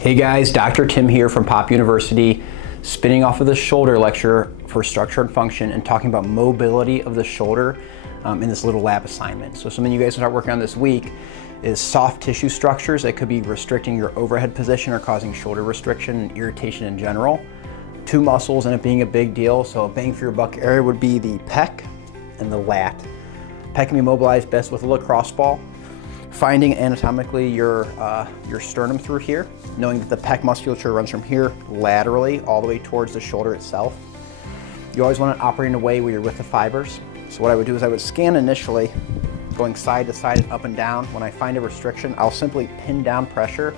Hey guys, Dr. Tim here from Pop University, spinning off of the shoulder lecture for structure and function and talking about mobility of the shoulder in this little lab assignment. So something you guys can start working on this week is soft tissue structures that could be restricting your overhead position or causing shoulder restriction and irritation in general. Two muscles end up being a big deal, so a bang for your buck area would be the pec and the lat. Pec can be mobilized best with a lacrosse ball. Finding anatomically your sternum through here, knowing that the pec musculature runs from here laterally all the way towards the shoulder itself. You always want to operate in a way where you're with the fibers. So what I would do is I would scan initially, going side to side and up and down. When I find a restriction, I'll simply pin down pressure,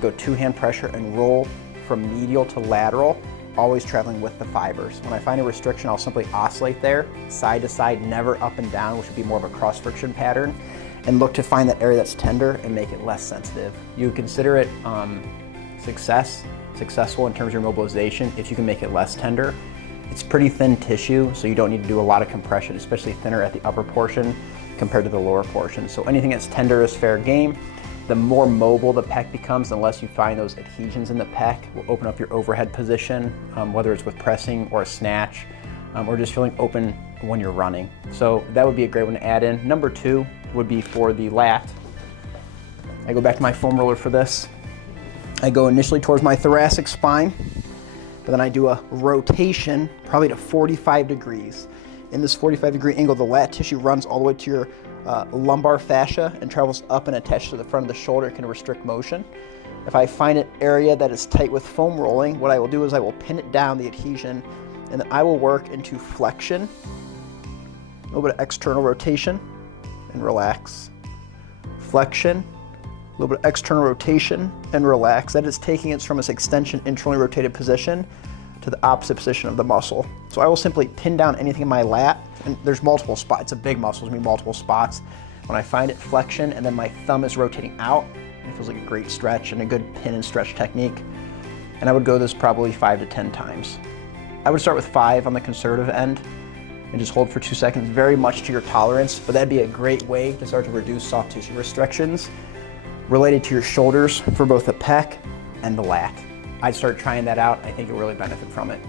go two-hand pressure and roll from medial to lateral, always traveling with the fibers. When I find a restriction, I'll simply oscillate there, side to side, never up and down, which would be more of a cross-friction pattern, and look to find that area that's tender and make it less sensitive. You consider it successful in terms of your mobilization if you can make it less tender. It's pretty thin tissue, so you don't need to do a lot of compression, especially thinner at the upper portion compared to the lower portion. So anything that's tender is fair game. The more mobile the pec becomes, unless you find those adhesions in the pec, will open up your overhead position, whether it's with pressing or a snatch, or just feeling open when you're running. So that would be a great one to add in. Number two would be for the lat. I go back to my foam roller for this. I go initially towards my thoracic spine, but then I do a rotation, probably to 45 degrees. In this 45-degree angle, the lat tissue runs all the way to your lumbar fascia and travels up and attaches to the front of the shoulder. It can restrict motion. If I find an area that is tight with foam rolling, what I will do is I will pin it down, the adhesion, and then I will work into flexion, a little bit of external rotation, and relax. Flexion, a little bit of external rotation, and relax. That is taking it from its extension, internally rotated position to the opposite position of the muscle. So I will simply pin down anything in my lat, and there's multiple spots. It's a big muscle, there's gonna be multiple spots. When I find it, flexion, and then my thumb is rotating out, it feels like a great stretch and a good pin and stretch technique. And I would go this probably 5 to 10 times. I would start with 5 on the conservative end and just hold for 2 seconds, very much to your tolerance, but that'd be a great way to start to reduce soft tissue restrictions related to your shoulders for both the pec and the lat. I'd start trying that out. I think you'll really benefit from it.